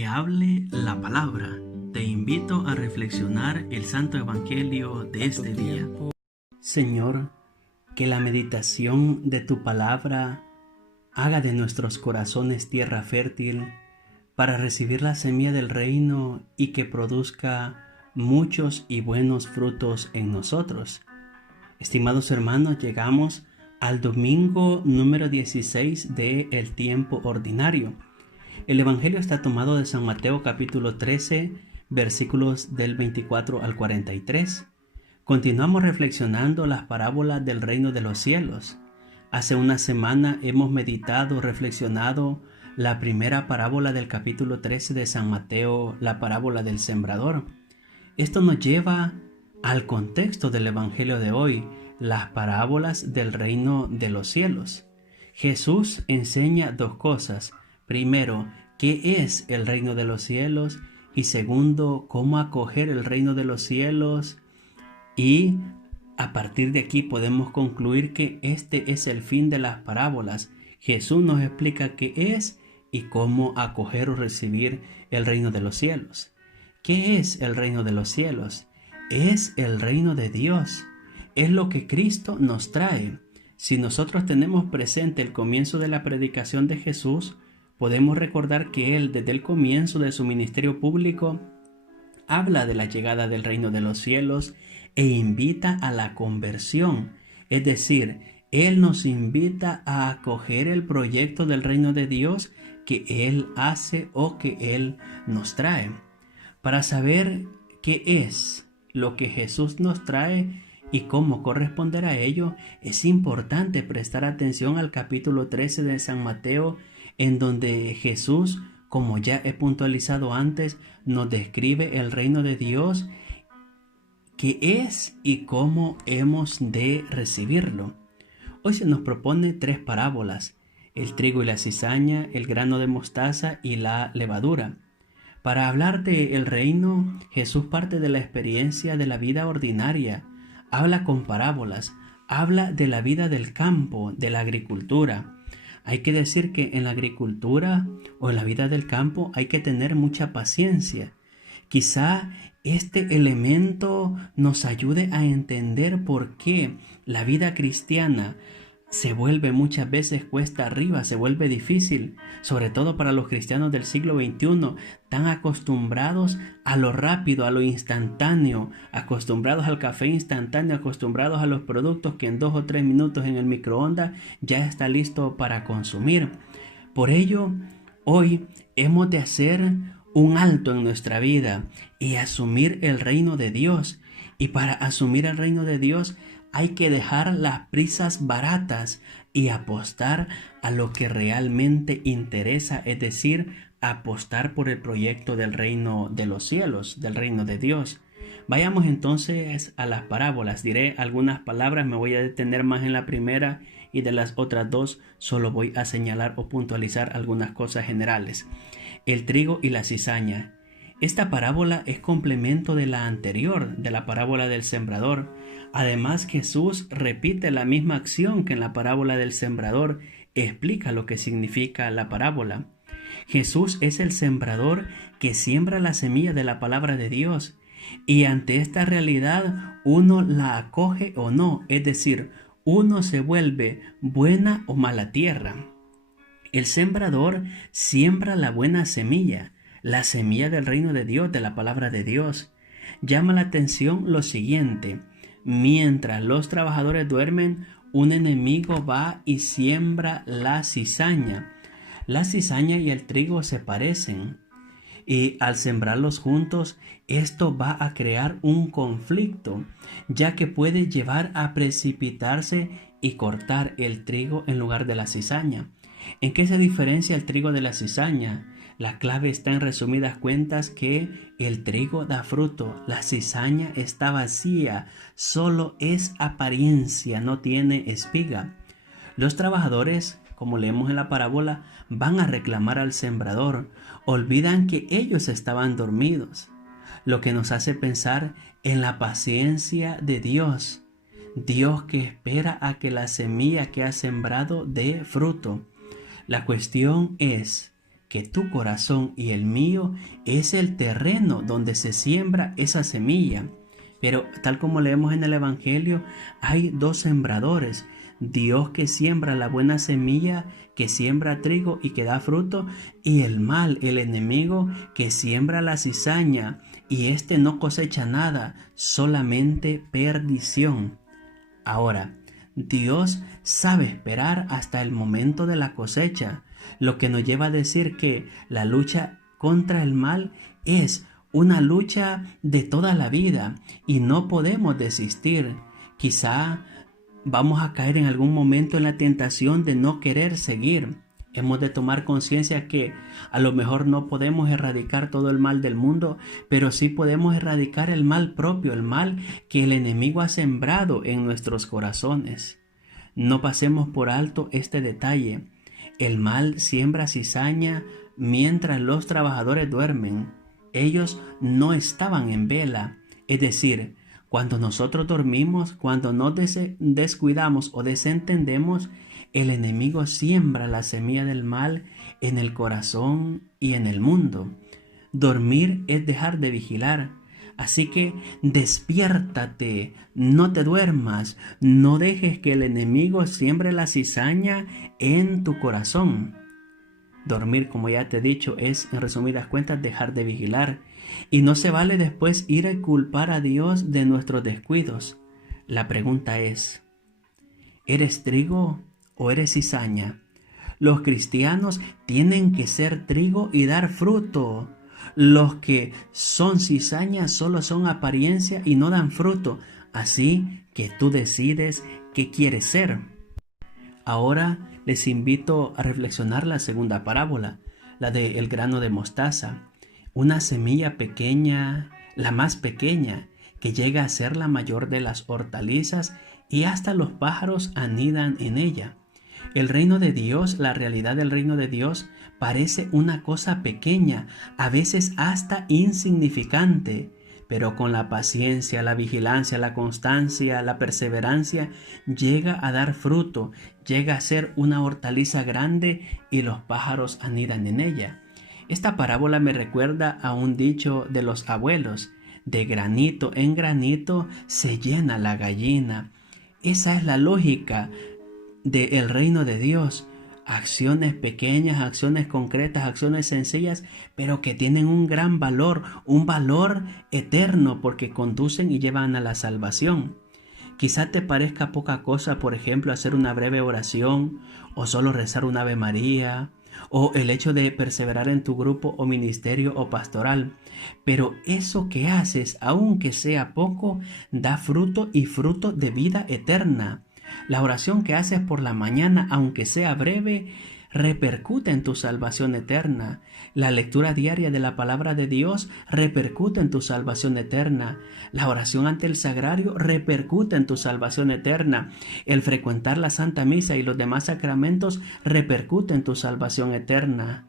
Que hable la palabra. Te invito a reflexionar el Santo Evangelio de este día. Señor, que la meditación de tu palabra haga de nuestros corazones tierra fértil para recibir la semilla del reino y que produzca muchos y buenos frutos en nosotros. Estimados hermanos, llegamos al domingo número 16 del tiempo ordinario. El Evangelio está tomado de San Mateo capítulo 13, versículos del 24 al 43. Continuamos reflexionando las parábolas del reino de los cielos. Hace una semana hemos meditado, reflexionado la primera parábola del capítulo 13 de San Mateo, la parábola del sembrador. Esto nos lleva al contexto del Evangelio de hoy, las parábolas del reino de los cielos. Jesús enseña dos cosas. Primero, ¿qué es el reino de los cielos? Y segundo, ¿cómo acoger el reino de los cielos? Y a partir de aquí podemos concluir que este es el fin de las parábolas. Jesús nos explica qué es y cómo acoger o recibir el reino de los cielos. ¿Qué es el reino de los cielos? Es el reino de Dios. Es lo que Cristo nos trae. Si nosotros tenemos presente el comienzo de la predicación de Jesús, podemos recordar que Él, desde el comienzo de su ministerio público, habla de la llegada del reino de los cielos e invita a la conversión. Es decir, Él nos invita a acoger el proyecto del reino de Dios que Él hace o que Él nos trae. Para saber qué es lo que Jesús nos trae y cómo corresponder a ello, es importante prestar atención al capítulo 13 de San Mateo, en donde Jesús, como ya he puntualizado antes, nos describe el reino de Dios, qué es y cómo hemos de recibirlo. Hoy se nos propone tres parábolas: el trigo y la cizaña, el grano de mostaza y la levadura. Para hablar del reino, Jesús parte de la experiencia de la vida ordinaria, habla con parábolas, habla de la vida del campo, de la agricultura. Hay que decir que en la agricultura o en la vida del campo hay que tener mucha paciencia. Quizá este elemento nos ayude a entender por qué la vida cristiana se vuelve muchas veces cuesta arriba, se vuelve difícil, sobre todo para los cristianos del siglo XXI, tan acostumbrados a lo rápido, a lo instantáneo, acostumbrados al café instantáneo, acostumbrados a los productos que en 2 o 3 minutos en el microondas ya está listo para consumir. Por ello, hoy hemos de hacer un alto en nuestra vida y asumir el reino de Dios. Y para asumir el reino de Dios hay que dejar las prisas baratas y apostar a lo que realmente interesa, es decir, apostar por el proyecto del reino de los cielos, del reino de Dios. Vayamos entonces a las parábolas. Diré algunas palabras, me voy a detener más en la primera y de las otras dos solo voy a señalar o puntualizar algunas cosas generales. El trigo y la cizaña. Esta parábola es complemento de la anterior, de la parábola del sembrador. Además, Jesús repite la misma acción que en la parábola del sembrador, explica lo que significa la parábola. Jesús es el sembrador que siembra la semilla de la palabra de Dios, y ante esta realidad uno la acoge o no, es decir, uno se vuelve buena o mala tierra. El sembrador siembra la buena semilla, la semilla del reino de Dios, de la palabra de Dios. Llama la atención lo siguiente: mientras los trabajadores duermen, un enemigo va y siembra la cizaña. La cizaña y el trigo se parecen, y al sembrarlos juntos, esto va a crear un conflicto, ya que puede llevar a precipitarse y cortar el trigo en lugar de la cizaña. ¿En qué se diferencia el trigo de la cizaña? La clave está en resumidas cuentas que el trigo da fruto, la cizaña está vacía, solo es apariencia, no tiene espiga. Los trabajadores, como leemos en la parábola, van a reclamar al sembrador, olvidan que ellos estaban dormidos, lo que nos hace pensar en la paciencia de Dios. Dios que espera a que la semilla que ha sembrado dé fruto. La cuestión es, que tu corazón y el mío es el terreno donde se siembra esa semilla. Pero tal como leemos en el Evangelio, hay dos sembradores. Dios que siembra la buena semilla, que siembra trigo y que da fruto, y el mal, el enemigo, que siembra la cizaña, y éste no cosecha nada, solamente perdición. Ahora, Dios sabe esperar hasta el momento de la cosecha, lo que nos lleva a decir que la lucha contra el mal es una lucha de toda la vida y no podemos desistir. Quizá vamos a caer en algún momento en la tentación de no querer seguir. Hemos de tomar conciencia que a lo mejor no podemos erradicar todo el mal del mundo, pero sí podemos erradicar el mal propio, el mal que el enemigo ha sembrado en nuestros corazones. No pasemos por alto este detalle. El mal siembra cizaña mientras los trabajadores duermen. Ellos no estaban en vela, es decir, cuando nosotros dormimos, cuando nos descuidamos o desentendemos, el enemigo siembra la semilla del mal en el corazón y en el mundo. Dormir es dejar de vigilar. Así que despiértate, no te duermas, no dejes que el enemigo siembre la cizaña en tu corazón. Dormir, como ya te he dicho, es en resumidas cuentas dejar de vigilar. Y no se vale después ir a culpar a Dios de nuestros descuidos. La pregunta es, ¿eres trigo o eres cizaña? Los cristianos tienen que ser trigo y dar fruto. Los que son cizaña solo son apariencia y no dan fruto. Así que tú decides qué quieres ser. Ahora les invito a reflexionar la segunda parábola, la del grano de mostaza. Una semilla pequeña, la más pequeña, que llega a ser la mayor de las hortalizas y hasta los pájaros anidan en ella. El reino de Dios, la realidad del reino de Dios, parece una cosa pequeña, a veces hasta insignificante, pero con la paciencia, la vigilancia, la constancia, la perseverancia, llega a dar fruto, llega a ser una hortaliza grande y los pájaros anidan en ella. Esta parábola me recuerda a un dicho de los abuelos: de granito en granito se llena la gallina. Esa es la lógica del reino de Dios. Acciones pequeñas, acciones concretas, acciones sencillas, pero que tienen un gran valor, un valor eterno porque conducen y llevan a la salvación. Quizá te parezca poca cosa, por ejemplo, hacer una breve oración o solo rezar un Ave María, o el hecho de perseverar en tu grupo o ministerio o pastoral. Pero eso que haces, aunque sea poco, da fruto y fruto de vida eterna. La oración que haces por la mañana, aunque sea breve, repercute en tu salvación eterna. La lectura diaria de la palabra de Dios repercute en tu salvación eterna. La oración ante el sagrario repercute en tu salvación eterna. El frecuentar la Santa Misa y los demás sacramentos repercute en tu salvación eterna.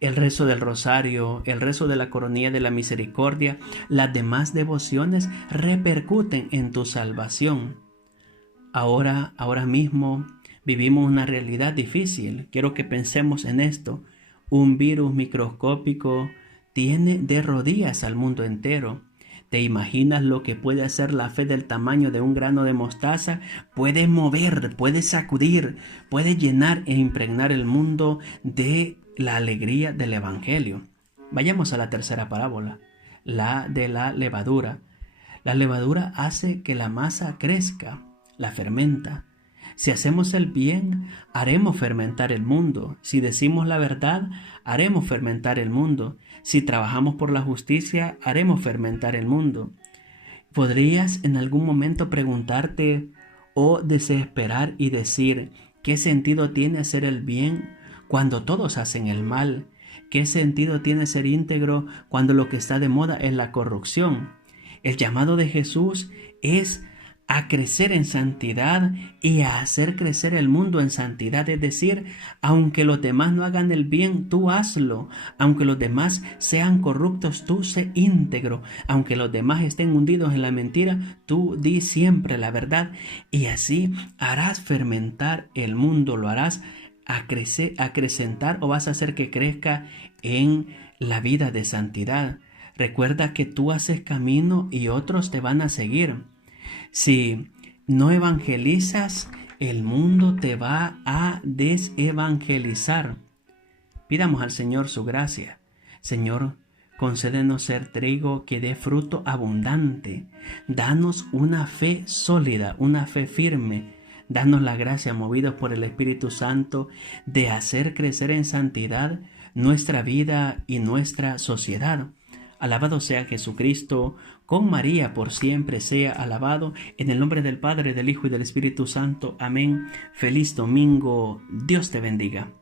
El rezo del rosario, el rezo de la coronilla de la misericordia, las demás devociones repercuten en tu salvación. Ahora mismo vivimos una realidad difícil. Quiero que pensemos en esto. Un virus microscópico tiene de rodillas al mundo entero. ¿Te imaginas lo que puede hacer la fe del tamaño de un grano de mostaza? Puede mover, puede sacudir, puede llenar e impregnar el mundo de la alegría del Evangelio. Vayamos a la tercera parábola, la de la levadura. La levadura hace que la masa crezca, la fermenta. Si hacemos el bien, haremos fermentar el mundo. Si decimos la verdad, haremos fermentar el mundo. Si trabajamos por la justicia, haremos fermentar el mundo. ¿Podrías en algún momento preguntarte o desesperar y decir qué sentido tiene hacer el bien cuando todos hacen el mal? ¿Qué sentido tiene ser íntegro cuando lo que está de moda es la corrupción? El llamado de Jesús es a crecer en santidad y a hacer crecer el mundo en santidad, es decir, aunque los demás no hagan el bien, tú hazlo, aunque los demás sean corruptos, tú sé íntegro, aunque los demás estén hundidos en la mentira, tú di siempre la verdad y así harás fermentar el mundo, lo harás acrecentar o vas a hacer que crezca en la vida de santidad. Recuerda que tú haces camino y otros te van a seguir. Si no evangelizas, el mundo te va a desevangelizar. Pidamos al Señor su gracia. Señor, concédenos ser trigo que dé fruto abundante. Danos una fe sólida, una fe firme. Danos la gracia, movidos por el Espíritu Santo, de hacer crecer en santidad nuestra vida y nuestra sociedad. Alabado sea Jesucristo, con María por siempre sea alabado, en el nombre del Padre, del Hijo y del Espíritu Santo. Amén. Feliz domingo. Dios te bendiga.